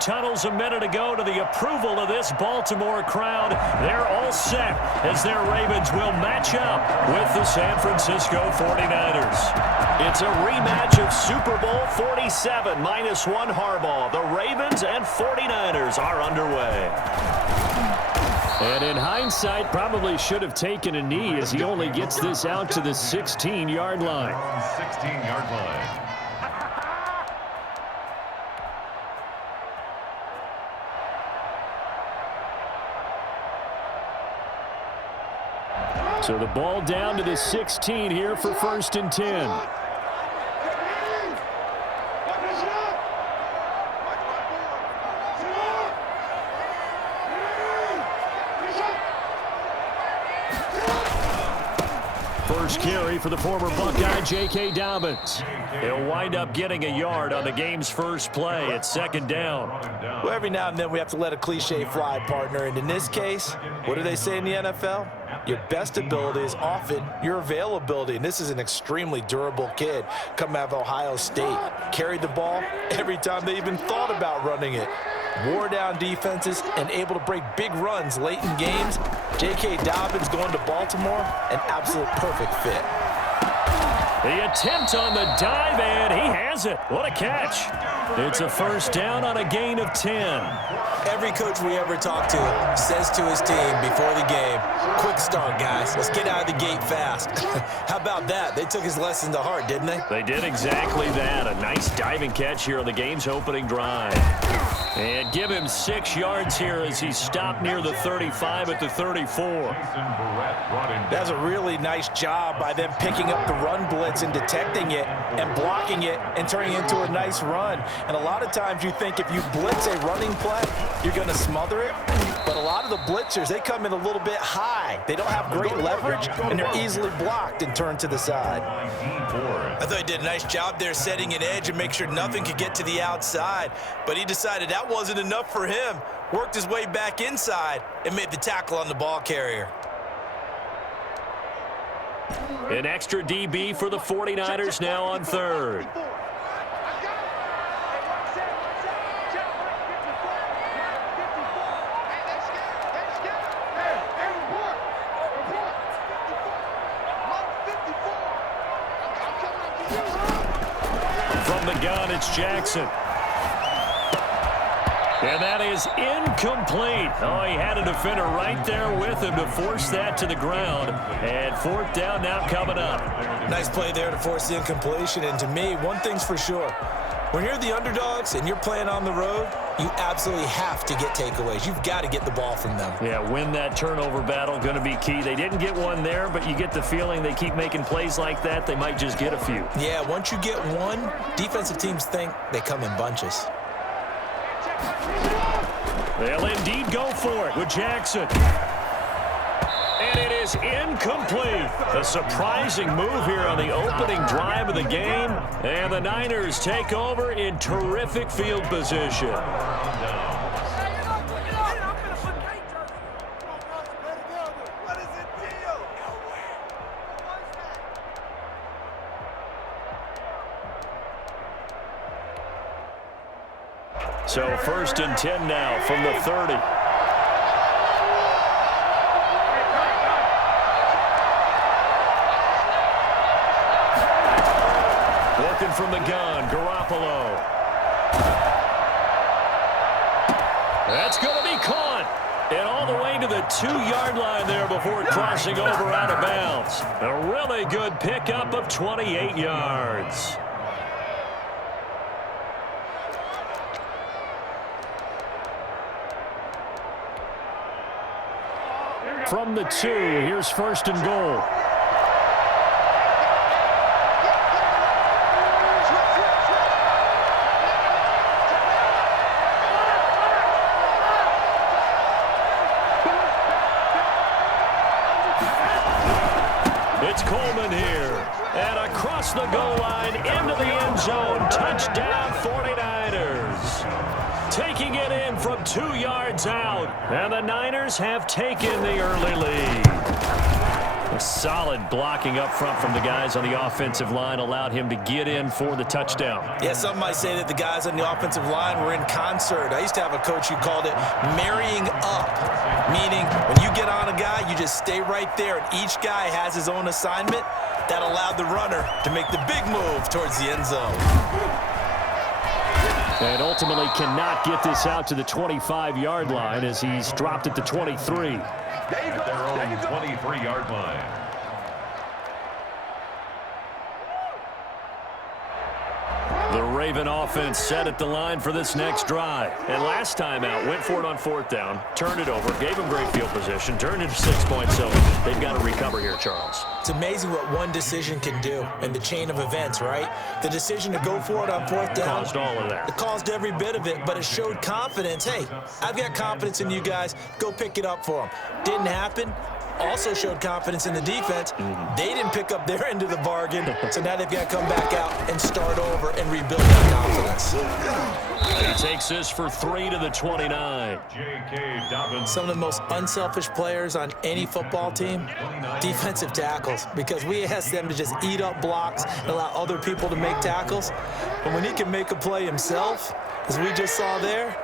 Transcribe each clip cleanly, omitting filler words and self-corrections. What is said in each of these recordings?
Tunnels a minute ago to the approval of this Baltimore crowd. They're all set as their Ravens will match up with the San Francisco 49ers. It's a rematch of Super Bowl 47 -1 Harbaugh. The Ravens and 49ers are underway. And in hindsight, probably should have taken a knee as he only gets this out to the 16-yard line. 16-yard line. So the ball down to the 16 here for 1st and 10. First carry for the former Buckeye, J.K. Dobbins. He'll wind up getting a yard on the game's first play. It's 2nd down. Well, every now and then we have to let a cliche fly, partner. And in this case, what do they say in the NFL? Your best ability is often your availability. And this is an extremely durable kid coming out of Ohio State. Carried the ball every time they even thought about running it. Wore down defenses and able to break big runs late in games. J.K. Dobbins going to Baltimore, an absolute perfect fit. The attempt on the dive, and he has it. What a catch. It's a 1st down on a gain of 10. Every coach we ever talk to says to his team before the game, quick start, guys. Let's get out of the gate fast. How about that? They took his lesson to heart, didn't they? They did exactly that. A nice diving catch here on the game's opening drive. And give him 6 yards here as he stopped near the 35 at the 34. That's a really nice job by them picking up the run blitz and detecting it and blocking it and turning it into a nice run. And a lot of times you think if you blitz a running play, you're going to smother it. But a lot of the blitzers, they come in a little bit high. They don't have great leverage, and they're easily blocked and turned to the side. I thought he did a nice job there setting an edge and make sure nothing could get to the outside. But he decided that wasn't enough for him. Worked his way back inside and made the tackle on the ball carrier. An extra DB for the 49ers now on 3rd. From the gun, it's Jackson. And that is incomplete. Oh, he had a defender right there with him to force that to the ground. And 4th down now coming up. Nice play there to force the incompletion. And to me, one thing's for sure. When you're the underdogs and you're playing on the road, you absolutely have to get takeaways. You've got to get the ball from them. Yeah, win that turnover battle, going to be key. They didn't get one there, but you get the feeling they keep making plays like that, they might just get a few. Yeah, once you get one, defensive teams think they come in bunches. They'll indeed go for it with Jackson. And it is incomplete. A surprising move here on the opening drive of the game. And the Niners take over in terrific field position. So 1st and 10 now from the 30. Looking from the gun, Garoppolo. That's going to be caught. And all the way to the 2-yard line there before crossing over out of bounds. A really good pickup of 28 yards. From the 2, here's 1st and goal. It's Coleman here. And across the goal line into the end zone. Touchdown 49ers. Taking it in from 2 yards out. And the Niners have taken the early lead. Solid blocking up front from the guys on the offensive line allowed him to get in for the touchdown. Yeah, some might say that the guys on the offensive line were in concert. I used to have a coach who called it marrying up, meaning when you get on a guy, you just stay right there, and each guy has his own assignment. That allowed the runner to make the big move towards the end zone. And ultimately cannot get this out to the 25-yard line as he's dropped at the 23. At their own 23-yard line. The Raven offense set at the line for this next drive. And last time out, went for it on 4th down, turned it over, gave them great field position, turned it to 6 points, so they've got to recover here, Charles. It's amazing what one decision can do in the chain of events, right? The decision to go for it on 4th down. Caused all of that. It caused every bit of it, but it showed confidence. Hey, I've got confidence in you guys. Go pick it up for them. Didn't happen. Also showed confidence in the defense. They didn't pick up their end of the bargain, so now they've got to come back out and start over and rebuild that confidence. He takes this for 3 to the 29. J.K. Dobbins. Some of the most unselfish players on any football team, defensive tackles, because we ask them to just eat up blocks and allow other people to make tackles. But when he can make a play himself, as we just saw there,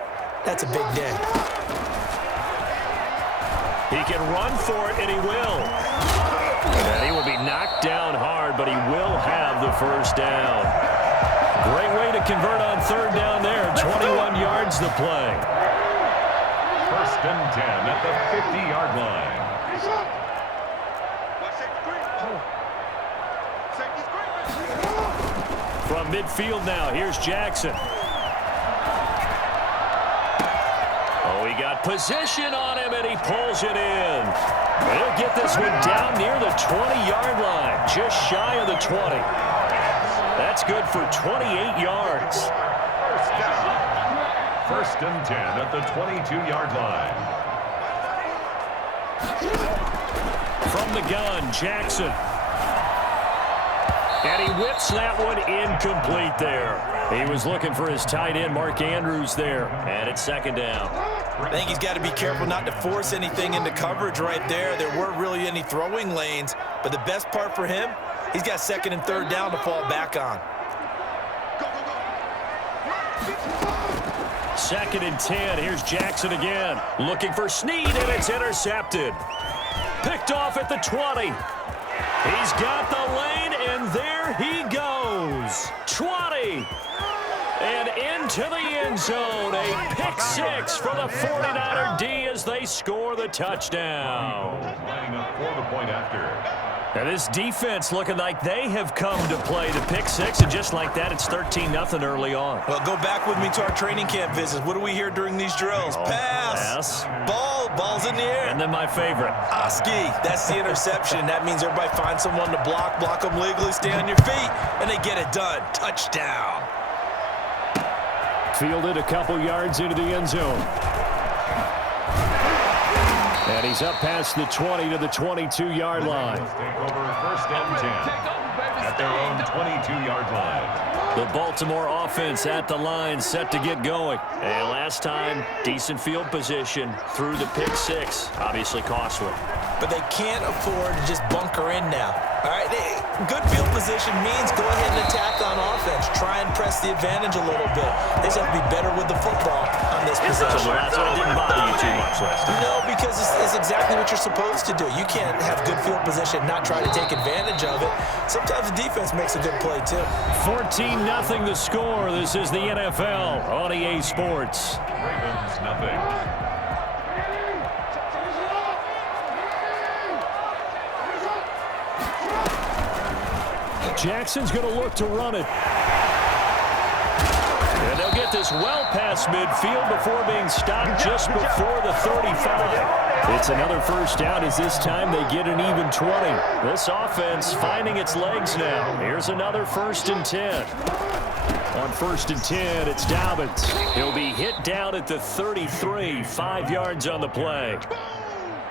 that's a big day. He can run for it, and he will. And he will be knocked down hard, but he will have the first down. Great way to convert on 3rd down there. 21 yards the play. 1st and 10 at the 50-yard line. From midfield now, here's Jackson. Oh, he got position on him, and he pulls it in. He'll get this one down near the 20-yard line, just shy of the 20. That's good for 28 yards. 1st and 10 at the 22-yard line. From the gun, Jackson. And he whips that one incomplete there. He was looking for his tight end, Mark Andrews, there. And it's 2nd down. I think he's got to be careful not to force anything into coverage right there. There weren't really any throwing lanes. But the best part for him, he's got 2nd and 3rd down to fall back on. 2nd and 10. Here's Jackson again. Looking for Snead, and it's intercepted. Picked off at the 20. He's got the lane, and there he goes. 20. And into the end zone. A pick 6 for the 49er D as they score the touchdown. Lining up for the point after. And this defense looking like they have come to play the pick 6, and just like that, it's 13-0 early on. Well, go back with me to our training camp visits. What do we hear during these drills? Pass. Ball's in the air. And then my favorite. Oski, that's the interception. That means everybody finds someone to block them legally, stay on your feet, and they get it done. Touchdown. Fielded a couple yards into the end zone. And he's up past the 20 to the 22-yard line. Take over 1st and 10 at their own 22-yard line. The Baltimore offense at the line, set to get going. And last time, decent field position through the pick 6. Obviously costly. But they can't afford to just bunker in now. All right, good field position means go ahead and attack on offense. Try and press the advantage a little bit. They just have to be better with the football on this possession. So that's what didn't bother you too much last time. No, because it's exactly what you're supposed to do. You can't have good field position, not try to take advantage of it. Sometimes the defense makes a good play, too. 14-0 the score. This is the NFL on EA Sports. Ravens, nothing. Jackson's going to look to run it. And they'll get this well past midfield before being stopped just before the 35. It's another first down as this time they get an even 20. This offense finding its legs now. Here's another 1st and 10. On 1st and 10, it's Dobbins. He'll be hit down at the 33, 5 yards on the play.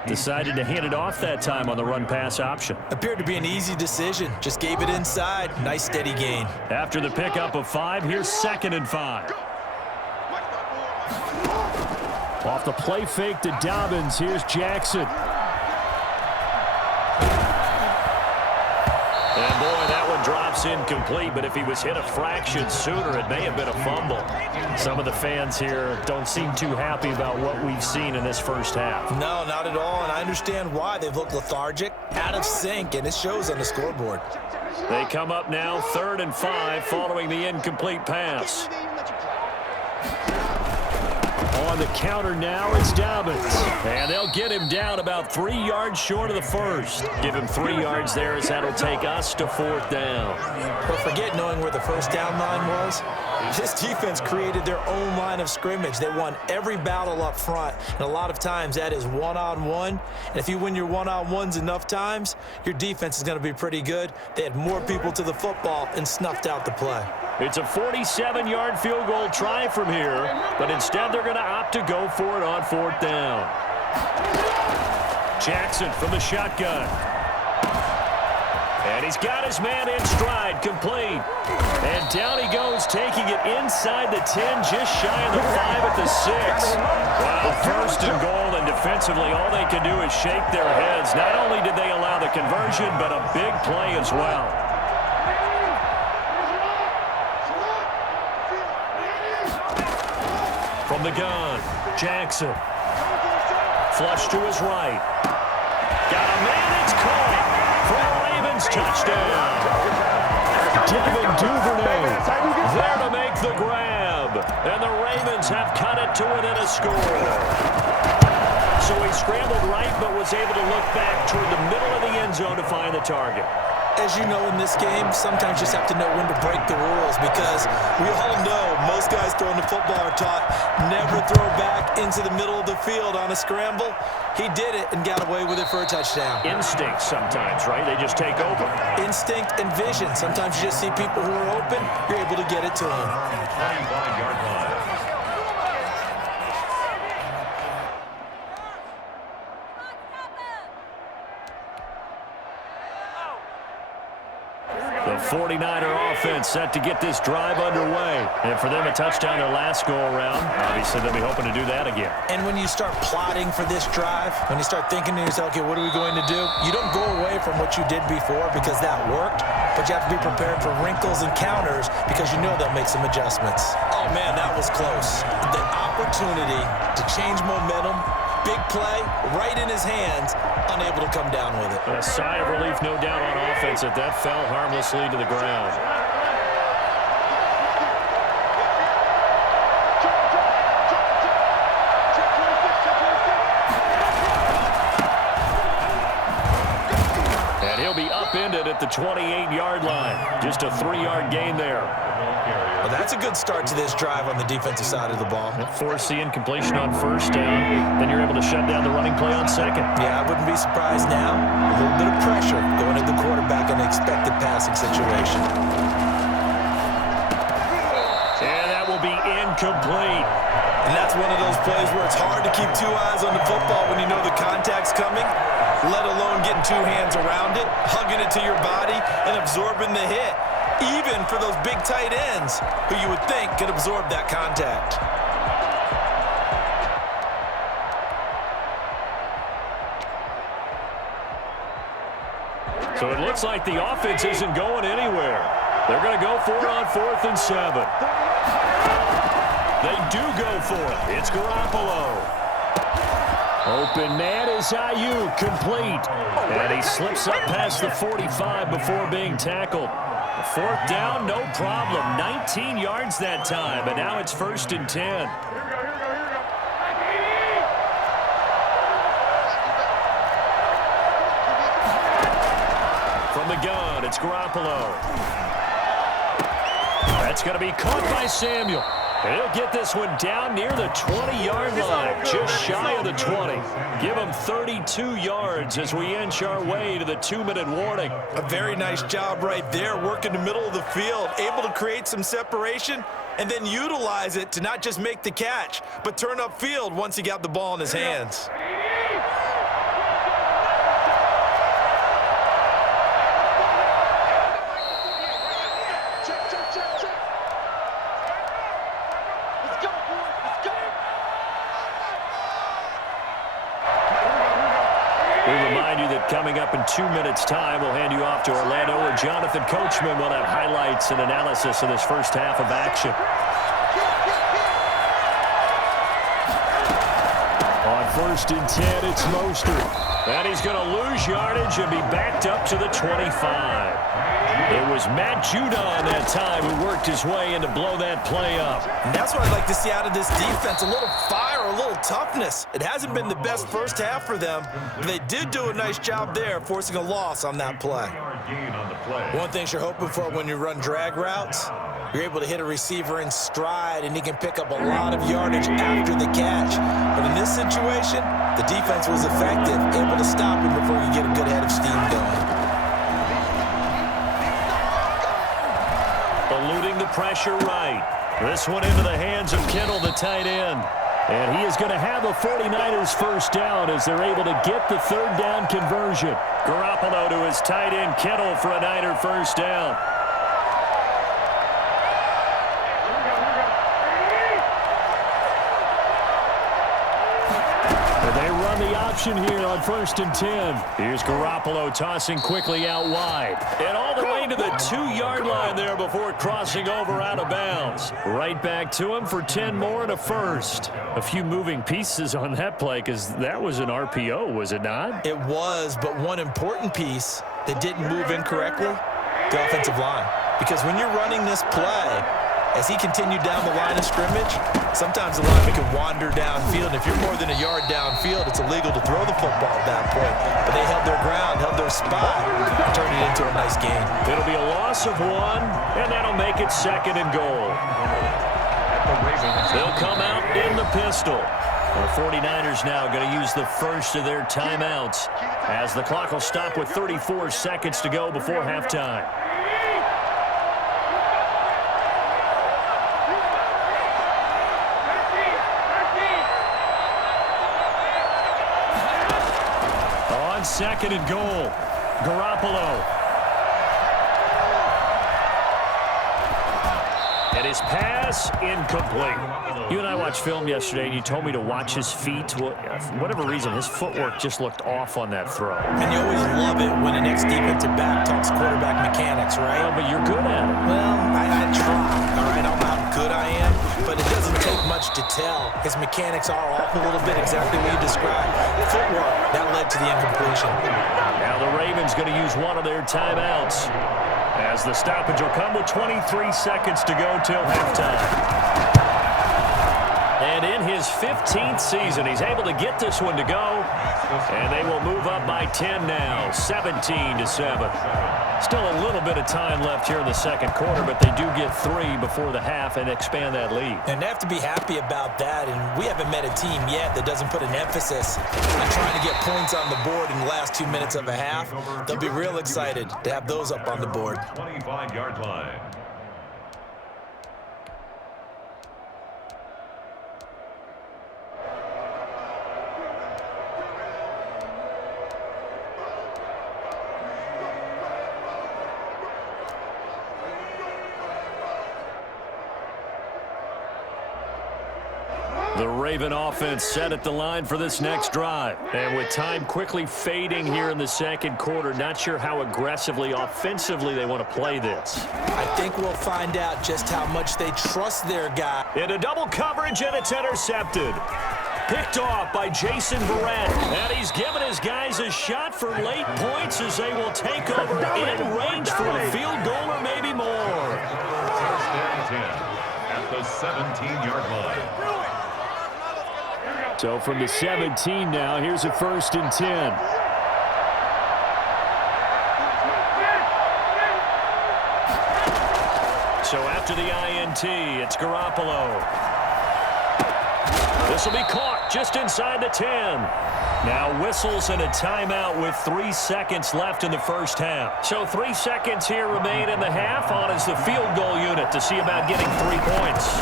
Decided to hand it off that time on the run-pass option. Appeared to be an easy decision. Just gave it inside. Nice steady gain. After the pickup of 5, here's 2nd and 5. Off the play fake to Dobbins, here's Jackson. pass incomplete, but if he was hit a fraction sooner, it may have been a fumble. Some of the fans here don't seem too happy about what we've seen in this first half. No, not at all, and I understand why. They've looked lethargic, out of sync, and it shows on the scoreboard. They come up now 3rd and 5 following the incomplete pass. On the counter now, it's Dobbins. And they'll get him down about 3 yards short of the first. Give him 3 yards there as that'll take us to 4th down. But forget knowing where the first down line was. This defense created their own line of scrimmage. They won every battle up front, and a lot of times that is one-on-one. And if you win your one-on-ones enough times, your defense is going to be pretty good. They had more people to the football and snuffed out the play. It's a 47-yard field goal try from here, but instead they're going to opt to go for it on 4th down. Jackson from the shotgun. And he's got his man in stride, complete. And down he goes, taking it inside the 10, just shy of the 5 at the 6. Wow, 1st and goal, and defensively all they can do is shake their heads. Not only did they allow the conversion, but a big play as well. From the gun, Jackson. Flush to his right. Got a man, it's caught for a Ravens touchdown. Devin Duvernay there to make the grab. And the Ravens have cut it to within a score. So he scrambled right, but was able to look back toward the middle of the end zone to find the target. As you know, in this game, sometimes you just have to know when to break the rules, because we all know most guys throwing the football are taught never throw back into the middle of the field on a scramble. He did it and got away with it for a touchdown. Instinct sometimes, right? They just take over. Instinct and vision. Sometimes you just see people who are open, you're able to get it to them. 25-yard line. The 49er offense set to get this drive underway. And for them, a touchdown their last go-around. Obviously, they'll be hoping to do that again. And when you start plotting for this drive, when you start thinking to yourself, okay, what are we going to do? You don't go away from what you did before because that worked, but you have to be prepared for wrinkles and counters because you know they'll make some adjustments. Oh, man, that was close. The opportunity to change momentum, big play, right in his hands, unable to come down with it. A sigh of relief, no doubt, on offense that fell harmlessly to the ground. And he'll be upended at the 28-yard line. Just a 3-yard gain there. Well, that's a good start to this drive on the defensive side of the ball. Force the incompletion on 1st down. Then you're able to shut down the running play on 2nd. Yeah, I wouldn't be surprised now. A little bit of pressure going at the quarterback in an expected passing situation. And that will be incomplete. And that's one of those plays where it's hard to keep 2 eyes on the football when you know the contact's coming, let alone getting 2 hands around it, hugging it to your body, and absorbing the hit. Even for those big tight ends who you would think could absorb that contact. So it looks like the offense isn't going anywhere. They're going to go for it on 4th and 7. They do go for it. It's Garoppolo. Open man is Ayuk, complete. And he slips up past the 45 before being tackled. 4th down, no problem. 19 yards that time, and now it's 1st and 10. From the gun, it's Garoppolo. That's going to be caught by Samuel. And he'll get this one down near the 20-yard line, just shy of the 20. Give him 32 yards as we inch our way to the 2-minute warning. A very nice job right there, working the middle of the field, able to create some separation and then utilize it to not just make the catch, but turn upfield once he got the ball in his hands. coming up in 2 minutes' time. We'll hand you off to Orlando, where Jonathan Coachman will have highlights and analysis of this first half of action. On 1st and 10, it's Mostert. And he's going to lose yardage and be backed up to the 25. It was Matt Judon that time who worked his way in to blow that play up. And that's what I'd like to see out of this defense, a little fire, a little toughness. It hasn't been the best first half for them, but they did do a nice job there forcing a loss on that play. One thing you're hoping for when you run drag routes, you're able to hit a receiver in stride, and he can pick up a lot of yardage after the catch. But in this situation, the defense was effective, able to stop him before he get a good head of steam going. Eluding the pressure right. This one into the hands of Kittle, the tight end. And he is going to have a 49ers first down as they're able to get the third down conversion. Garoppolo to his tight end, Kittle, for a Niner first down. They run the option here on 1st and 10. Here's Garoppolo tossing quickly out wide. And all the way to the 2-yard line there before crossing over out of bounds. Right back to him for 10 more and a first. A few moving pieces on that play because that was an RPO, was it not? It was, but one important piece that didn't move incorrectly, the offensive line. Because when you're running this play, as he continued down the line of scrimmage, sometimes the lineman can wander downfield. And if you're more than a yard downfield, it's illegal to throw the football at that point. But they held their ground, held their spot, and turned it into a nice game. It'll be a loss of 1, and that'll make it 2nd and goal. They'll come out in the pistol. The 49ers now going to use the first of their timeouts as the clock will stop with 34 seconds to go before halftime. On 2nd and goal, Garoppolo. And his pass incomplete. You and I watched film yesterday, and you told me to watch his feet. Well, for whatever reason, his footwork just looked off on that throw. And you always love it when an ex-defensive back talks quarterback mechanics, right? Well, but you're good at it. Well, I try, all right? I don't know how good I am, but it doesn't take much to tell. His mechanics are off a little bit, exactly what you described. Footwork, that led to the incompletion. Now the Ravens going to use one of their timeouts, as the stoppage will come with 23 seconds to go till halftime. And in his 15th season, he's able to get this one to go. And they will move up by 10 now, 17-7. Still a little bit of time left here in the second quarter, but they do get 3 before the half and expand that lead. And they have to be happy about that. And we haven't met a team yet that doesn't put an emphasis on trying to get points on the board in the last 2 minutes of a half. They'll be real excited to have those up on the board. 25-yard line. The Raven offense set at the line for this next drive. And with time quickly fading here in the second quarter, not sure how aggressively, offensively they want to play this. I think we'll find out just how much they trust their guy. Into double coverage, and it's intercepted. Picked off by Jason Verrett. And he's given his guys a shot for late points as they will take over in range for a field goal or maybe more. First and 10 at the 17-yard line. So from the 17 now, here's a 1st and 10. So after the INT, it's Garoppolo. This will be caught just inside the 10. Now whistles and a timeout with 3 seconds left in the first half. So 3 seconds here remain in the half. On is the field goal unit to see about getting 3 points.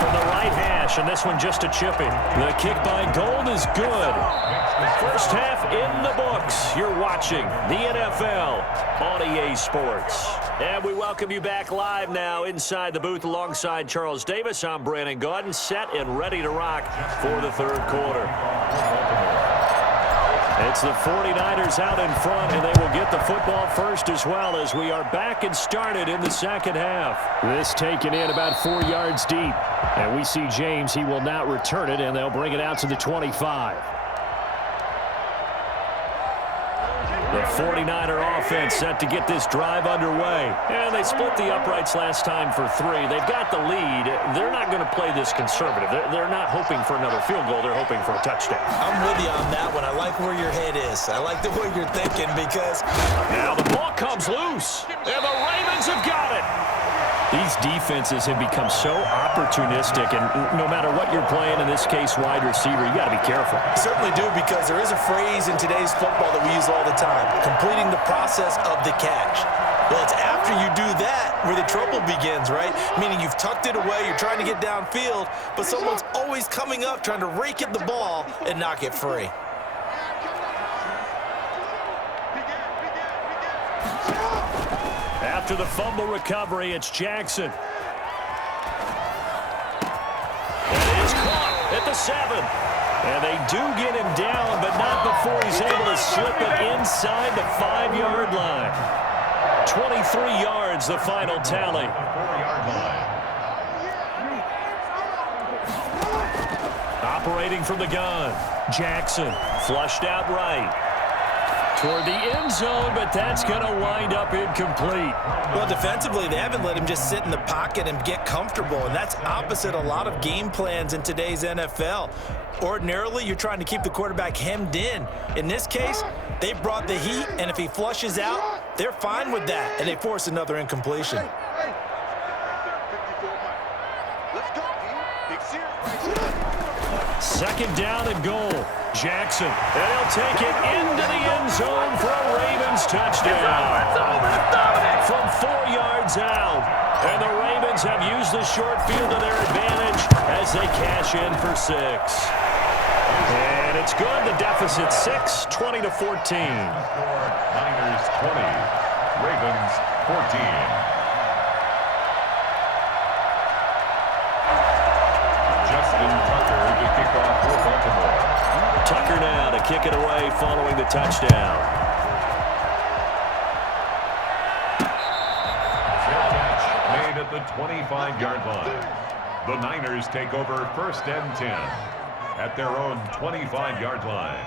From the right hash, and this one just a chipping. The kick by Gold is good. First half in the books. You're watching the NFL on EA Sports. And we welcome you back live now inside the booth alongside Charles Davis. I'm Brandon Gaudin, set and ready to rock for the third quarter. It's the 49ers out in front, and they will get the football first as well as we are back and started in the second half. This taken in about 4 yards deep. And we see James. He will not return it, and they'll bring it out to the 25. The 49er offense set to get this drive underway. And they split the uprights last time for 3. They've got the lead. They're not going to play this conservative. They're not hoping for another field goal. They're hoping for a touchdown. I'm with you on that one. I like where your head is. I like the way you're thinking because... Now the ball comes loose, and the Ravens have got it. These defenses have become so opportunistic, and no matter what you're playing, in this case, wide receiver, you got to be careful. Certainly do, because there is a phrase in today's football that we use all the time, completing the process of the catch. Well, it's after you do that where the trouble begins, right? Meaning you've tucked it away, you're trying to get downfield, but someone's always coming up trying to rake at the ball and knock it free. After the fumble recovery, it's Jackson. And it is caught at the 7. And they do get him down, but not before he's able to slip it inside the 5-yard line. 23 yards, the final tally. Operating from the gun, Jackson flushed out right. Toward the end zone, but that's going to wind up incomplete. Well, defensively, they haven't let him just sit in the pocket and get comfortable, and that's opposite a lot of game plans in today's NFL. Ordinarily, you're trying to keep the quarterback hemmed in. In this case, they brought the heat, and if he flushes out, they're fine with that, and they force another incompletion. Second down and goal. Jackson, and he'll take it into the end zone for a Ravens touchdown. From 4 yards out. And the Ravens have used the short field to their advantage as they cash in for 6. And it's good. The deficit 6, 20-14. Niners 20, Ravens 14. Tucker now to kick it away following the touchdown. Made at the 25-yard line. The Niners take over 1st and 10 at their own 25-yard line.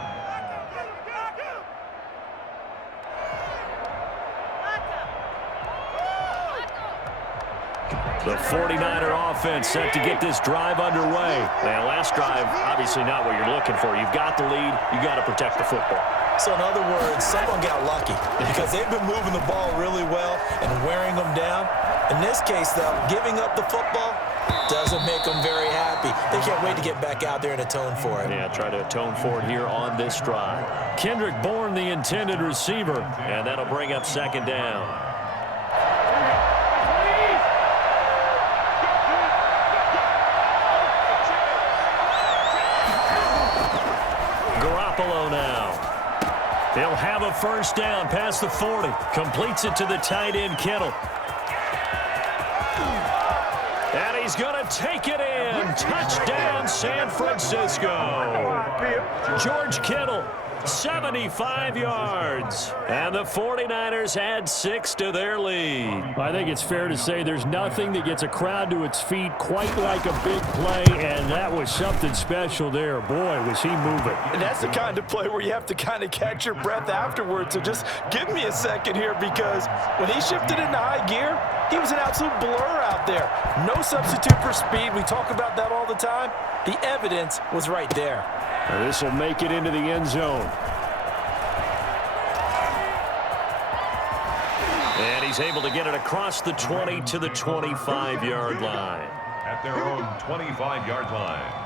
The 49er offense set to get this drive underway. Now, last drive, obviously not what you're looking for. You've got the lead. You got to protect the football. So, in other words, someone got lucky because they've been moving the ball really well and wearing them down. In this case, though, giving up the football doesn't make them very happy. They can't wait to get back out there and atone for it. Yeah, try to atone for it here on this drive. Kendrick Bourne, the intended receiver, and that'll bring up 2nd down. Now. They'll have a 1st down past the 40. Completes it to the tight end, Kittle. And he's going to take it in. Touchdown, San Francisco. George Kittle, 75 yards. And the 49ers add 6 to their lead. I think it's fair to say there's nothing that gets a crowd to its feet quite like a big play, and that was something special there. Boy, was he moving. And that's the kind of play where you have to kind of catch your breath afterwards. So just give me a second here, because when he shifted into high gear, he was an absolute blur out there. No substitute for speed. We talk about that all the time. The evidence was right there. This will make it into the end zone. And he's able to get it across the 20 to the 25-yard line. At their own 25-yard line.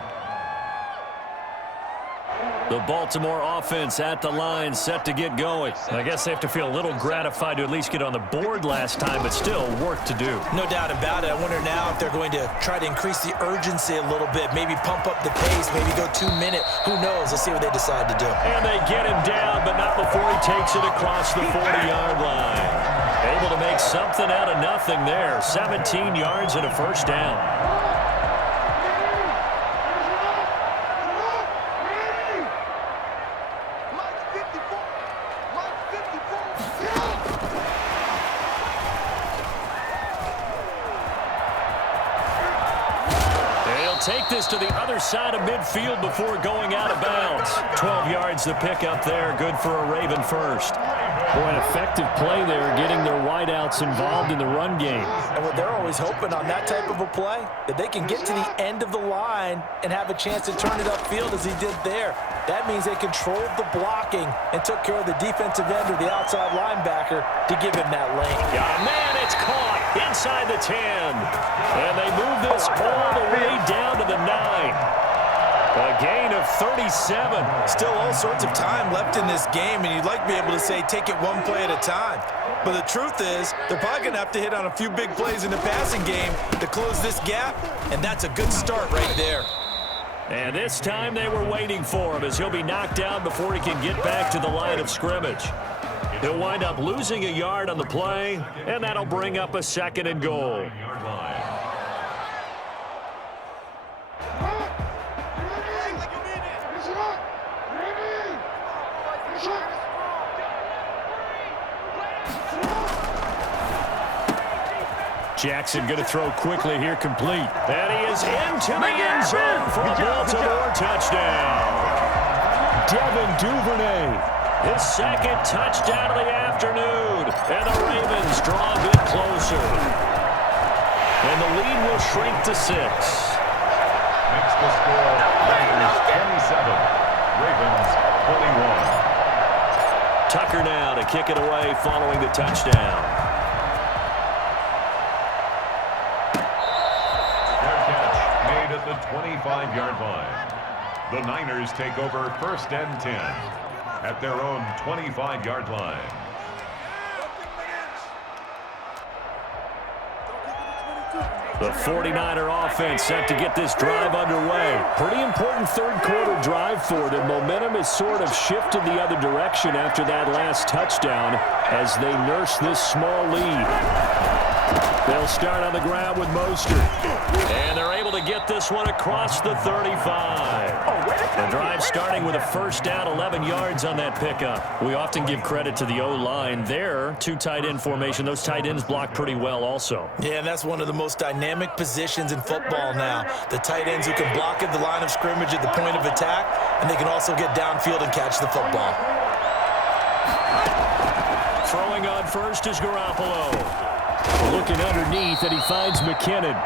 The Baltimore offense at the line, set to get going. I guess they have to feel a little gratified to at least get on the board last time, but still work to do. No doubt about it. I wonder now if they're going to try to increase the urgency a little bit, maybe pump up the pace, maybe go 2-minute. Who knows? Let's see what they decide to do. And they get him down, but not before he takes it across the 40-yard line. Able to make something out of nothing there. 17 yards and a 1st down. take this to the other side of midfield before going out of bounds. 12 yards to pick up there. Good for a Raven first. Boy, an effective play there, getting their wideouts involved in the run game. And what they're always hoping on that type of a play, that they can get to the end of the line and have a chance to turn it upfield as he did there. That means they controlled the blocking and took care of the defensive end or the outside linebacker to give him that lane. Got a man, it's caught inside the 10. And they move this all the way down to the 9. A gain of 37. Still all sorts of time left in this game, and you'd like to be able to say take it one play at a time. But the truth is, they're probably going to have to hit on a few big plays in the passing game to close this gap, and that's a good start right there. And this time they were waiting for him as he'll be knocked down before he can get back to the line of scrimmage. He'll wind up losing a yard on the play, and that'll bring up a 2nd and goal. Jackson going to throw quickly here, complete. And he is into the end zone for a Baltimore touchdown. Devin Duvernay, his 2nd touchdown of the afternoon. And the Ravens draw a bit closer. And the lead will shrink to 6. Next to score, Raiders 27, Ravens 21. Tucker now to kick it away following the touchdown. At the 25-yard line. The Niners take over 1st and 10 at their own 25-yard line. The 49er offense set to get this drive underway. Pretty important third-quarter drive for them. Momentum has sort of shifted the other direction after that last touchdown as they nurse this small lead. They'll start on the ground with Mostert. And they're able to get this one across the 35. The drive starting with a 1st down, 11 yards on that pickup. We often give credit to the O-line there. 2 tight end formation. Those tight ends block pretty well also. Yeah, and that's one of the most dynamic positions in football now. The tight ends who can block at the line of scrimmage at the point of attack, and they can also get downfield and catch the football. Throwing on first is Garoppolo. Looking underneath, and he finds McKinnon.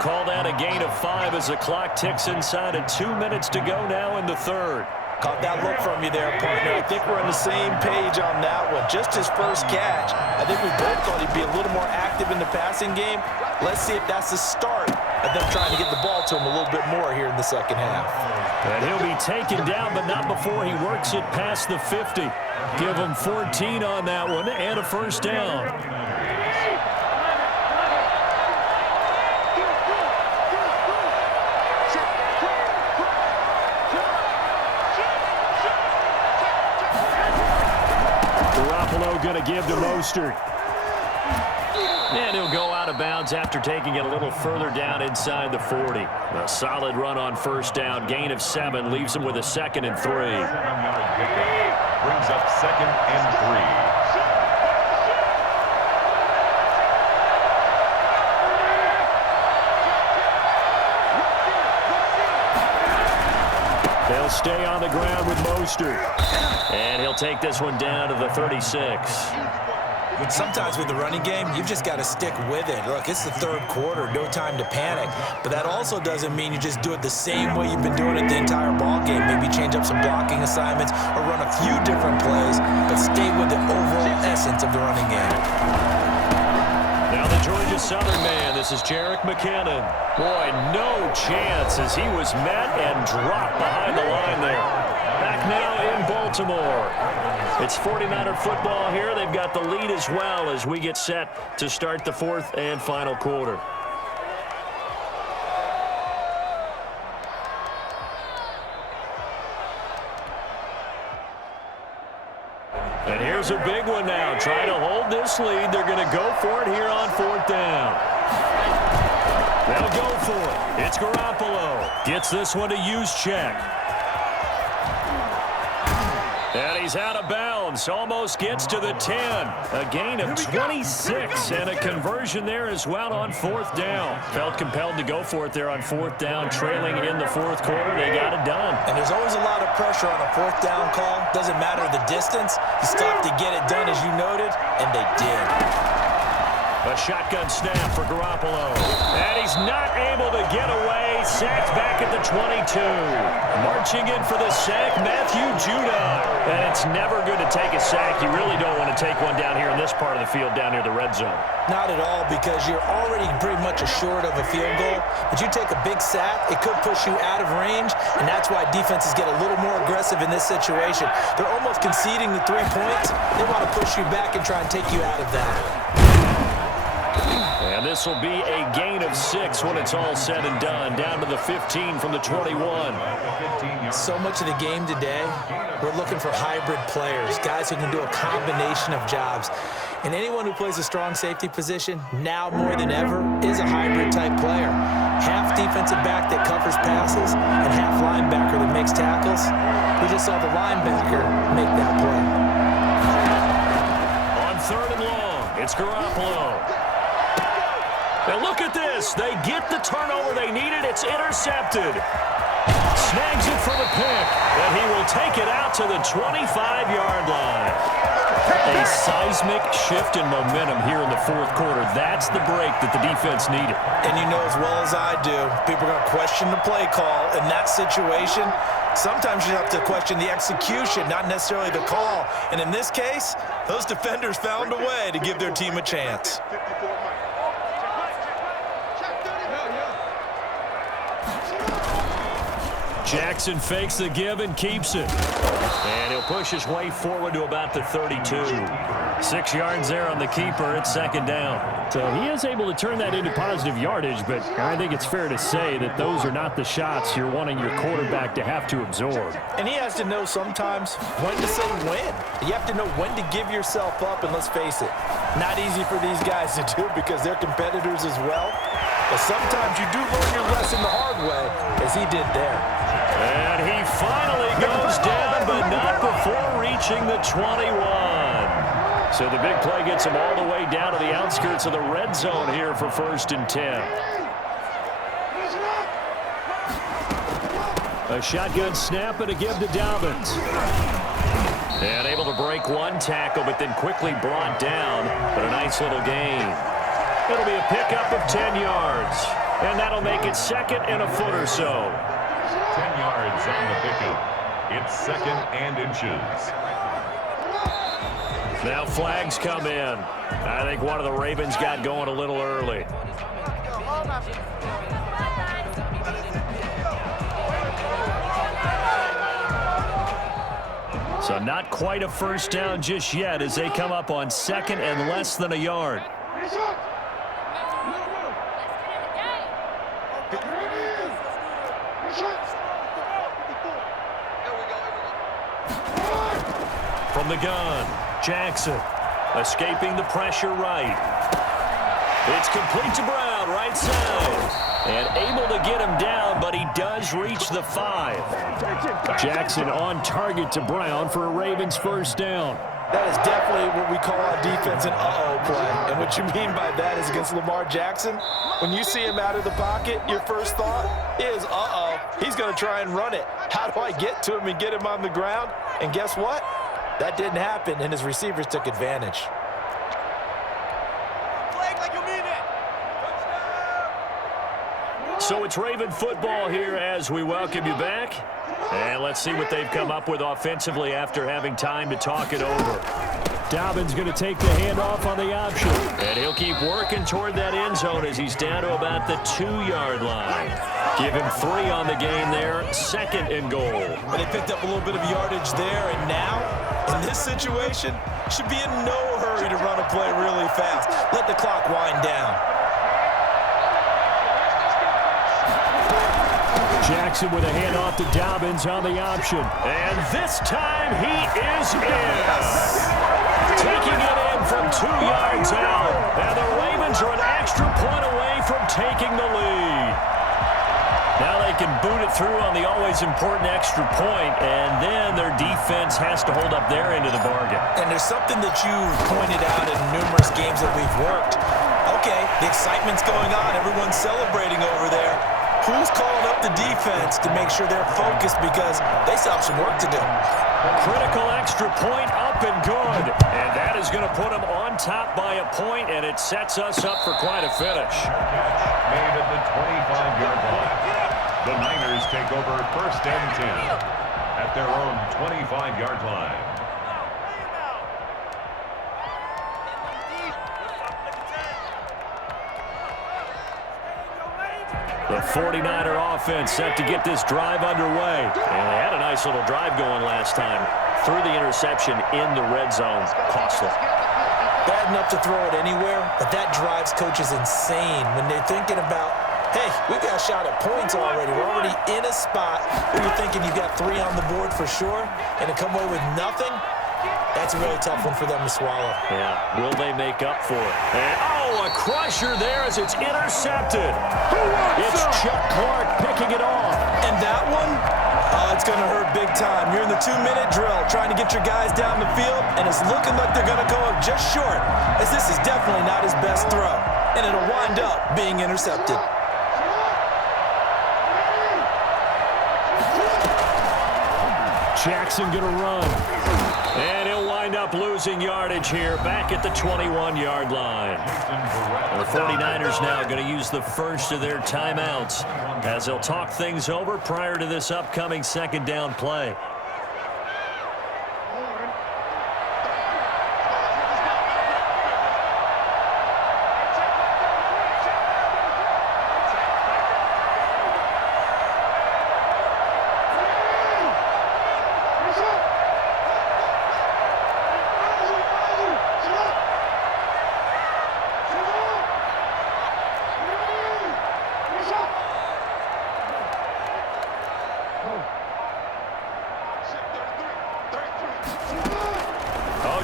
Call that a gain of 5 as the clock ticks inside of 2 minutes to go now in the 3rd. Caught that look from you there, partner. I think we're on the same page on that one. Just his first catch. I think we both thought he'd be a little more active in the passing game. Let's see if that's the start of them trying to get the ball to him a little bit more here in the 2nd half. And he'll be taken down, but not before he works it past the 50. Give him 14 on that one and a 1st down. Going to give to Mostert. And he'll go out of bounds after taking it a little further down inside the 40. A solid run on 1st down. Gain of 7 leaves him with a 2nd and 3. 7-yard pickup brings up 2nd and 3. They'll stay on the ground with Mostert. And he'll take this one down to the 36. Sometimes with the running game, you've just got to stick with it. Look, it's the 3rd quarter, no time to panic. But that also doesn't mean you just do it the same way you've been doing it the entire ball game. Maybe change up some blocking assignments or run a few different plays, but stay with the overall essence of the running game. Now the Georgia Southern man, this is Jerick McKinnon. Boy, no chance as he was met and dropped behind the line there. Back now in Baltimore. It's 49er football here. They've got the lead as well as we get set to start the 4th and final quarter. And here's a big one now. Trying to hold this lead. They're going to go for it here on 4th down. They'll go for it. It's Garoppolo. Gets this one to Juszczyk. And he's out of bounds. Almost gets to the 10. A gain of 26 and a conversion there as well on 4th down. Felt compelled to go for it there on 4th down, trailing in the 4th quarter. They got it done. And there's always a lot of pressure on a 4th down call. Doesn't matter the distance. You still have to get it done, as you noted, and they did. A shotgun snap for Garoppolo. And he's not able to get away. Sacked back at the 22. Marching in for the sack, Matthew Judon. And it's never good to take a sack. You really don't want to take one down here in this part of the field, down near the red zone. Not at all, because you're already pretty much assured of a field goal. But you take a big sack, it could push you out of range, and that's why defenses get a little more aggressive in this situation. They're almost conceding the 3 points. They want to push you back and try and take you out of that. And this will be a gain of 6 when it's all said and done. Down to the 15 from the 21. So much of the game today, we're looking for hybrid players, guys who can do a combination of jobs. And anyone who plays a strong safety position, now more than ever, is a hybrid-type player. Half defensive back that covers passes and half linebacker that makes tackles. We just saw the linebacker make that play. On 3rd and long, it's Garoppolo. Now look at this. They get the turnover they needed. It's intercepted. Snags it for the pick, and he will take it out to the 25-yard line. A seismic shift in momentum here in the 4th quarter. That's the break that the defense needed. And you know as well as I do, people are going to question the play call in that situation. Sometimes you have to question the execution, not necessarily the call. And in this case, those defenders found a way to give their team a chance. Jackson fakes the give and keeps it. And he'll push his way forward to about the 32. 6 yards there on the keeper. It's 2nd down. So he is able to turn that into positive yardage, but I think it's fair to say that those are not the shots you're wanting your quarterback to have to absorb. And he has to know sometimes when to say when. You have to know when to give yourself up, and let's face it, not easy for these guys to do because they're competitors as well. But sometimes you do learn your lesson the hard way, as he did there. And he finally goes down, but not before reaching the 21. So the big play gets him all the way down to the outskirts of the red zone here for 1st and 10. A shotgun snap and a give to Dobbins. And able to break one tackle, but then quickly brought down. But a nice little gain. It'll be a pickup of 10 yards. And that'll make it 2nd and a foot or so. 10 yards on the pickup. It's 2nd and inches. Now flags come in. I think one of the Ravens got going a little early. So not quite a 1st down just yet as they come up on 2nd and less than a yard. From the gun, Jackson escaping the pressure right. It's complete to Brown, right side. And able to get him down, but he does reach the 5. Jackson on target to Brown for a Ravens 1st down. That is definitely what we call on defense an uh-oh play. And what you mean by that is against Lamar Jackson, when you see him out of the pocket, your first thought is, uh-oh, he's going to try and run it. How do I get to him and get him on the ground? And guess what? That didn't happen, and his receivers took advantage. So it's Raven football here as we welcome you back. And let's see what they've come up with offensively after having time to talk it over. Dobbins going to take the handoff on the option. And he'll keep working toward that end zone as he's down to about the 2-yard line. Give him 3 on the game there, 2nd and goal. But they picked up a little bit of yardage there, and now, in this situation, should be in no hurry to run a play really fast. Let the clock wind down. Jackson with a handoff to Dobbins on the option. And this time he is in. Taking it in from 2 yards out. And the Ravens are an extra point away from taking the lead. Now they can boot it through on the always important extra point, and then their defense has to hold up their end of the bargain. And there's something that you've pointed out in numerous games that we've worked. Okay, the excitement's going on. Everyone's celebrating over there. Who's calling up the defense to make sure they're focused because they still have some work to do? Critical extra point up and good. And that is going to put them on top by a point, and it sets us up for quite a finish. Made at the 25-yard line. The Niners take over first and 10 at their own 25-yard line. The 49er offense set to get this drive underway. And they had a nice little drive going last time. Threw the interception in the red zone. Costly. Bad enough to throw it anywhere, but that drives coaches insane when they're thinking about, hey, we've got a shot at points already. We're already in a spot where you're thinking you've got 3 on the board for sure, and to come away with nothing, that's a really tough one for them to swallow. Yeah, will they make up for it? And, oh, a crusher there as it's intercepted. It's Chuck Clark picking it off. And that one, it's going to hurt big time. You're in the 2-minute drill trying to get your guys down the field, and it's looking like they're going to go up just short, as this is definitely not his best throw, and it'll wind up being intercepted. Jackson going to run. And he'll wind up losing yardage here back at the 21-yard line. The 49ers now going to use the first of their timeouts as they'll talk things over prior to this upcoming second down play.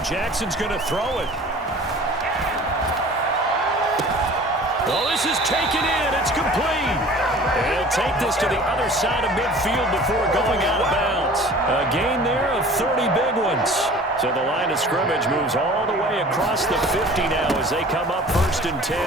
Jackson's going to throw it. Well, this is taken in. It's complete. And he'll take this to the other side of midfield before going out of bounds. A gain there of 30 big ones. So the line of scrimmage moves all the way across the 50 now as they come up first and 10.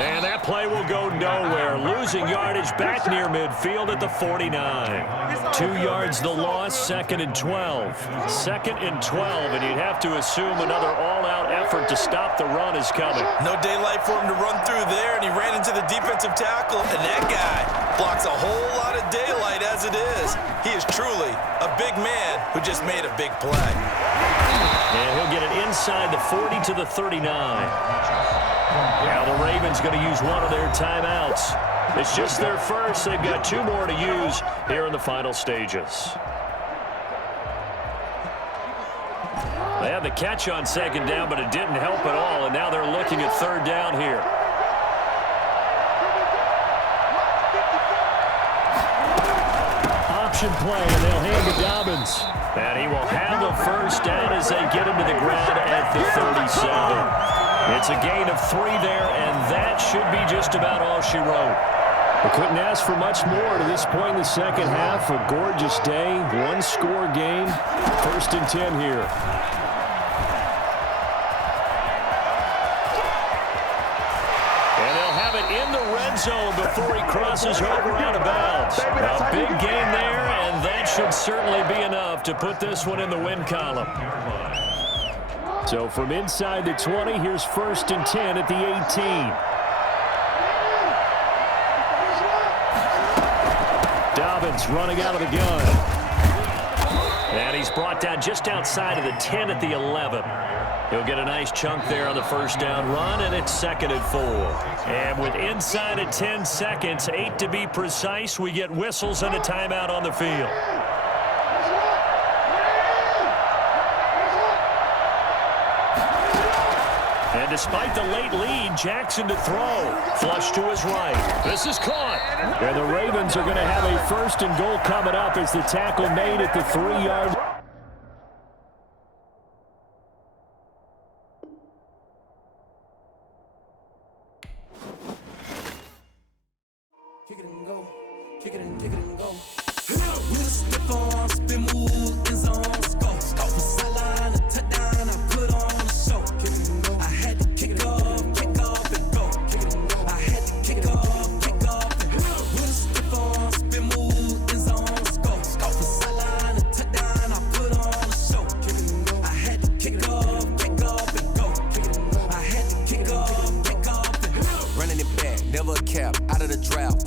And that play will go nowhere. Losing yardage back near midfield at the 49. 2 yards the loss, second and 12. Second and 12, and you'd have to assume another all-out effort to stop the run is coming. No daylight for him to run through there, and he ran into the defensive tackle, and that guy blocks a whole lot of daylight as it is. He is truly a big man who just made a big play. And he'll get it inside the 40 to the 39. Now the Ravens going to use one of their timeouts. It's just their first. They've got 2 more to use here in the final stages. They had the catch on second down, but it didn't help at all, and now they're looking at third down here. Option play, and they'll hand to Dobbins. And he will have a first down as they get him to the ground at the 37. It's a gain of 3 there, and that should be just about all she wrote. They couldn't ask for much more to this point in the second half. A gorgeous day, 1-score game. First and 10 here. And they'll have it in the red zone before he crosses over out of bounds. A big gain there, and that should certainly be enough to put this one in the win column. So from inside the 20, here's first and 10 at the 18. Dobbins running out of the gun. And he's brought down just outside of the 10 at the 11. He'll get a nice chunk there on the first down run, and it's second and 4. And with inside of 10 seconds, 8 to be precise, we get whistles and a timeout on the field. And despite the late lead, Jackson to throw. Flush to his right. This is caught. And the Ravens are going to have a first and goal coming up as the tackle made at the 3-yard line. running it back, never a cap, out of the draft.